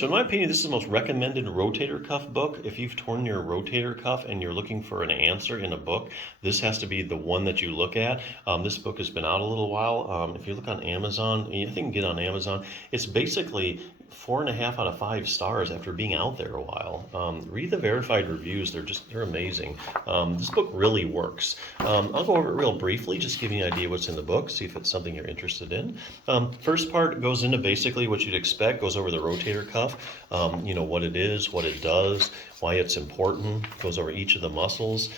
So in my opinion, this is the most recommended rotator cuff book. If you've torn your rotator cuff and you're looking for an answer in a book, this has to be the one that you look at. This book has been out a little while. If you look on Amazon, I think you can get on Amazon. It's basically 4.5 out of 5 stars after being out there a while. Read the verified reviews; they're amazing. This book really works. I'll go over it real briefly, just give you an idea what's in the book, see if it's something you're interested in. First part goes into basically what you'd expect, goes over the rotator cuff, what it is, what it does, why it's important, goes over each of the muscles.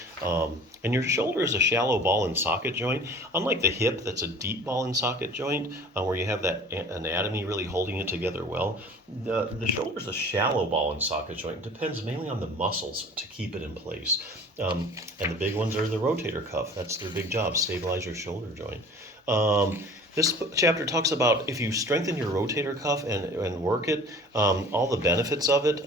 And your shoulder is a shallow ball and socket joint. Unlike the hip, that's a deep ball and socket joint, where you have that anatomy really holding it together well. The shoulder is a shallow ball and socket joint. It depends mainly on the muscles to keep it in place. And the big ones are the rotator cuff. That's their big job, stabilize your shoulder joint. This chapter talks about if you strengthen your rotator cuff and work it, all the benefits of it.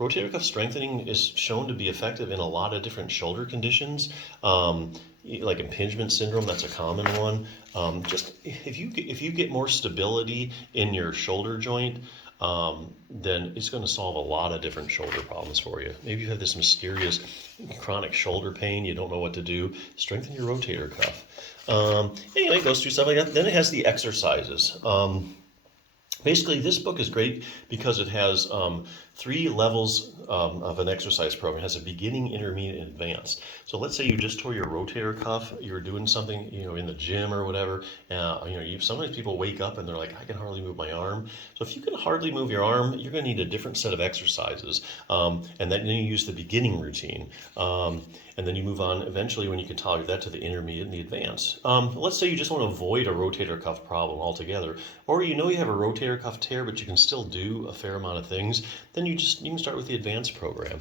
Rotator cuff strengthening is shown to be effective in a lot of different shoulder conditions, like impingement syndrome. That's a common one. Just if you get more stability in your shoulder joint, then it's going to solve a lot of different shoulder problems for you. Maybe you have this mysterious chronic shoulder pain, you don't know what to do. Strengthen your rotator cuff. Anyway, it goes through stuff like that. Then it has the exercises. Basically, this book is great because it has 3 levels of an exercise program. It has a beginning, intermediate, and advanced. So let's say you just tore your rotator cuff. You're doing something, in the gym or whatever. Sometimes people wake up and they're like, I can hardly move my arm. So if you can hardly move your arm, you're going to need a different set of exercises. And then you use the beginning routine. And then you move on eventually when you can tolerate that to the intermediate and the advanced. Let's say you just want to avoid a rotator cuff problem altogether, or you have a rotator cuff tear, but you can still do a fair amount of things. Then you can start with the advanced program.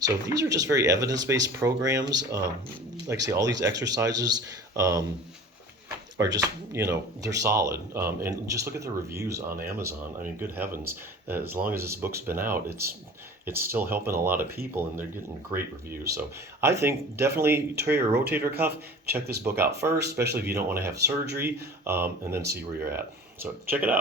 So these are just very evidence-based programs. Like I say, all these exercises are just, they're solid. And just look at the reviews on Amazon. I mean, good heavens, as long as this book's been out, it's still helping a lot of people, and they're getting great reviews. So I think definitely tear your rotator cuff. Check this book out first, especially if you don't want to have surgery, and then see where you're at. So check it out.